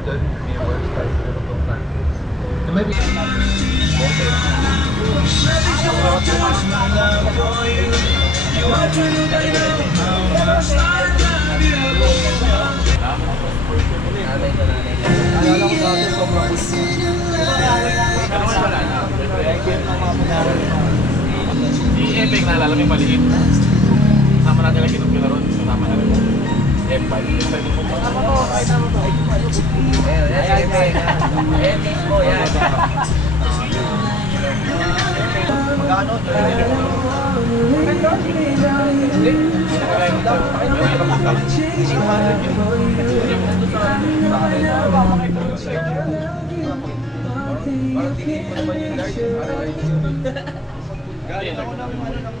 Di Epic na alam yung maliit. Sama natin lang kinong ron. Kasama na rin. M5. Tama to. Ay, tama to. Epic. Epic po yan. Magkano? Galing ako ng ano ng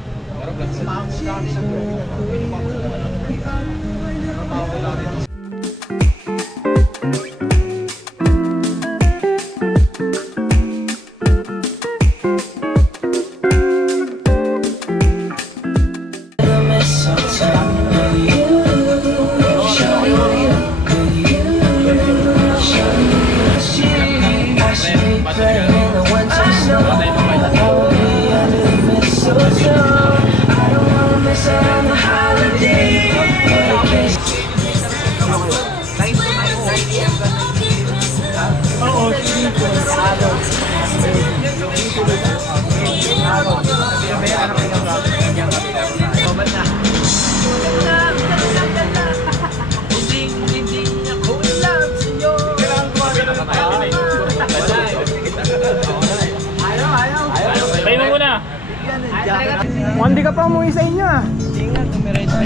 Hindi ka pa umuwi sa inyo ah. Hindi nga, tumiretso.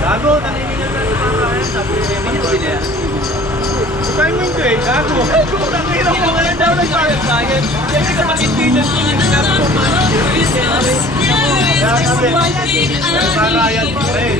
Gago, naniningil na naman tayo. Sabi niya, Saan mo ito eh? Gago. Ang hirap mo nga lang daw nagbayad sa akin. Kasi kapatid dito sa inyo sinabi ko man. Kaya sabi, nagkarayan ko eh.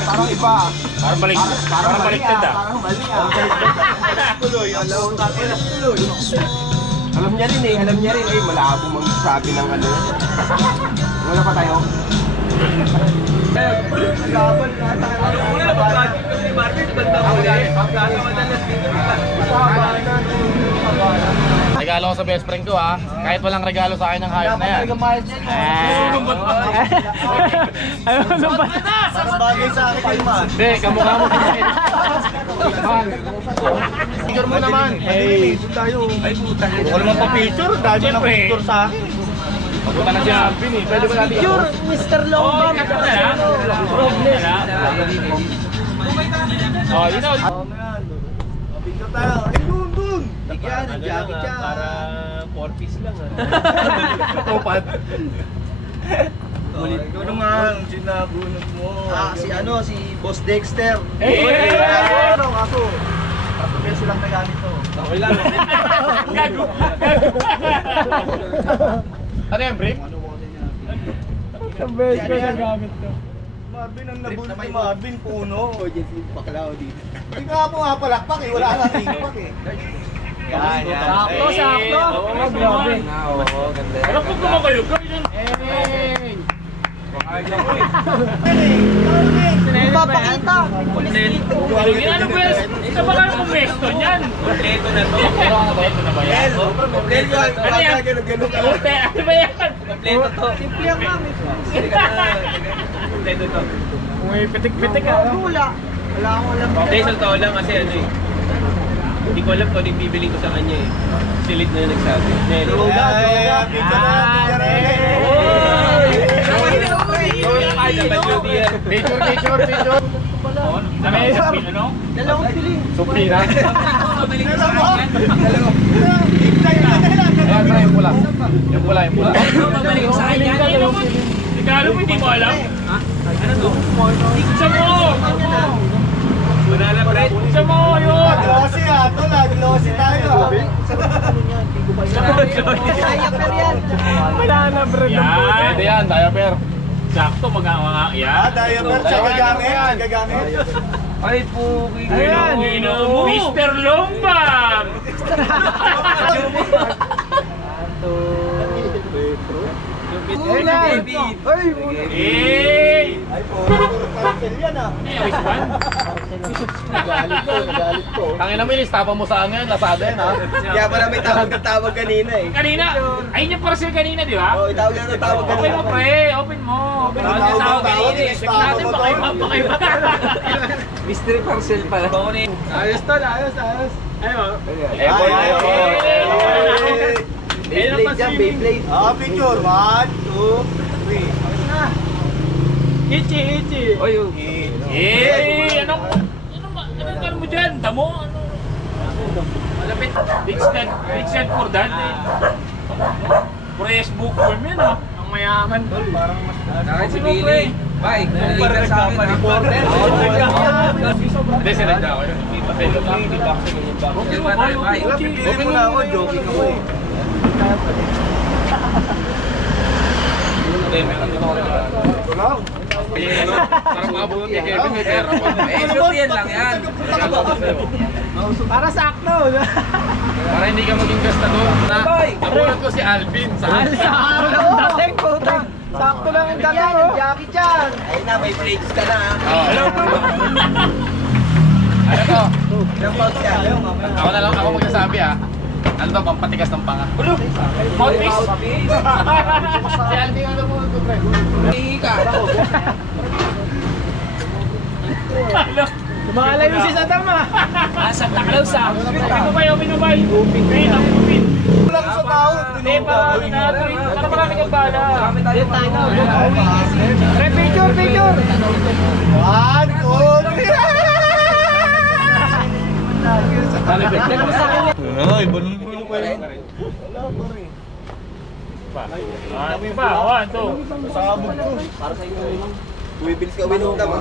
Parang iba. Parang baliktad ah. Parang mali ah. Tuloy, alam niya rin eh, malabo magsabi ng ano. Wala pa tayo. Laban na tayo. Una na mag-project kami ni Marvin, bandang huli. Kaso madalas dito. Regalo ko sa best friend ko ha. Kahit walang regalo sa akin ng hayop na yan. Lulumbat pa. Lulumbat. Parang bagay sa akin kayo man. Hindi, kamukha mo sa akin. Picture mo naman. Hey. Ay puta. Huwag ko naman pa-picture. Dahil na picture sa akin. Pagpunta na si Alvin eh. Pwede ba natin? Picture, Mr. Longbam. Problem. Oh, yun na. Picture tayo. Ay, doon. Yan, jacket siya. Para 4 piece lang Tupad. Ikaw naman, sinabunot mo. Si Boss Dexter. Kaso beso lang nagamit to. Okay lang. Gago. Ano yan, brief? Ang best ko na gamit to. Marvin ang nabunot ni Marvin, puno. Pakalao dito. Hindi ka po nga palakpak eh, wala kang tingpak eh. Yan. Sakto. Oo, grabe. Oo, ganda. Ano po naman kayo? Hey! Papakita. Pulis dito. Ano ba yan? Ito ba kayo pumesto niyan? Kompleto na to. Ito na ba yan? Kompleto yan. Ano yan? Ute, ano ba yan? Kompleto to. Simple lang ma'am. Kompleto to. May pitik-pitik ah. Wala. Wala akong alam. Hindi, sa totoo lang kasi ano eh. Hindi ko alam kung ano yung bibili ko sa kanya eh. Silid na yung nagsabi. Nelo. Picture. Ano yung ano? Dalawang piling. Supira. Ayan, pre, yung pula. Yung pula. Babalik sa akin yan. Ikalo mo, hindi mo alam? Ha? Ano to? Isa mo! Wala na pre. Isa mo, yun! Glossy ah. Ito na. Glossy tayo ah. Diaper yan. Wala na, bro. Yan! Pwede yan, diaper. Sakto, mga yan. Diaper. Gagamit. Ay po. Ayan! Mr. Lombang! Ayun na. Ay, Hey! ay puro cancel yan ah. Ayos ba? Nagalit ko. Tangin na, Milis, tapang mo sa akin, Lazada yan, ha? Kaya pala may tawag kanina eh. Kanina, ayun yung parcel kanina, di ba? Oo, itawag na tawag Open kanina. mo, pre. Open mo. Open mo. Tawag Tawag na kanina eh. tawag, Check natin, tawag baka iba. Mystery parcel pala. Ayos to, ayos. Ayun. Effort. Beyblade yan, Beyblade. Ah, picture. 1, 2, 3. Ichi. Oy, oh. Eh, ano mo dyan? Damo? Ano? Malapit. Rich dad for dad eh. Fresh bookworm yan ah. Ang mayaman. Nakay si Billy. Bye. Nalilig ka sa akin. Hindi, sinadya ko yun. Bye. Pipili mo na ako, joking ako eh. Hindi, meron din ako rin. Parang mabot ni Kevin, may pera pa. Eh, shoot yan lang yan. Para sakto. Para hindi ka maging gastador. Nabulat ko si Alvin sa Dating puta. Sakto lang yung dating oh. Jackie Chan. Ayun na, may plates ka na ha. Ano to? Ilang pounds ka? Ako na lang, ako magsasabi ha. Ano to, pampatigas ng panga. Mouthpiece. Si Alvin, ano mo ito, pre? Lumalayo si Saddam ah. Santa Claus ah. Pinubay. Ayun ang upin. Kulang sa tao. Hindi, para marami kang bala. Marami tayo mga Pre, picture. 1, 2, 3. Ay, bunun pa yun. Pa, 1, 2. Sabog ko. Para sa iyo. Bumibilis ka uminom na ba?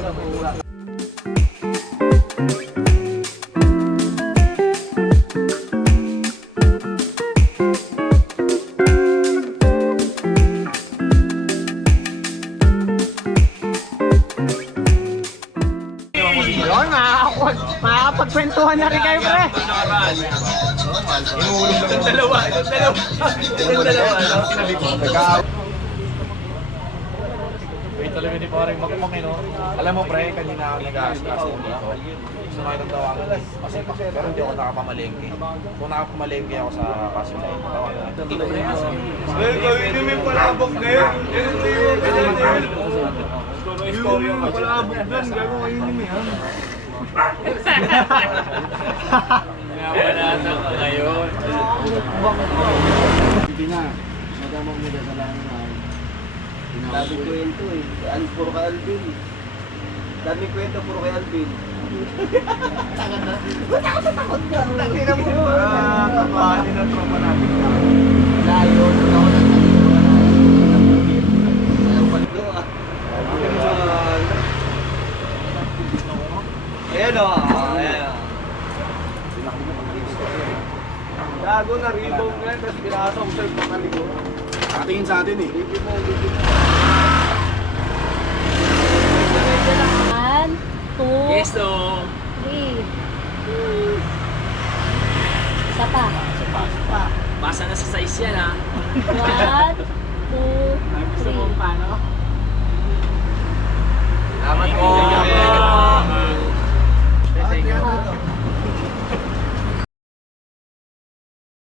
Yun, makakapagkwentuhan na rin kayo, pre. Itong dalawa. Wait, talaga ni paring magpapang, no? Alam mo, pre, kanina ako nag-aasikaso dito. Gusto nga itong tawagan. Kasi, pero hindi ako nakapamalengke. Kung nakapamalengke ako sa Pasipay, tawagan. Well, gawin nyo may palabok ngayon. Yung palabok doon, gagawin nyo may yan. Nabanatan ka ngayon. Hindi na. Madamang mo sa langit na. Dami kwento eh. Puro kay Alvin. Dami kwento, puro kay Alvin. Takot na. Takot ka. Takot mo. Kapahanin ang trauma natin. Layo. Takot ang talino. Ayaw paldo ah. Ayan o. Ayan. Gago na rebound nga, tapos pinasok ko sa'yo pakaligo. Nakatingin sa atin eh. 1, 2, Yes, so. 3. Isa pa. Basa na sa size yan, ha? 1, 2, 3. Salamat po. Thank you.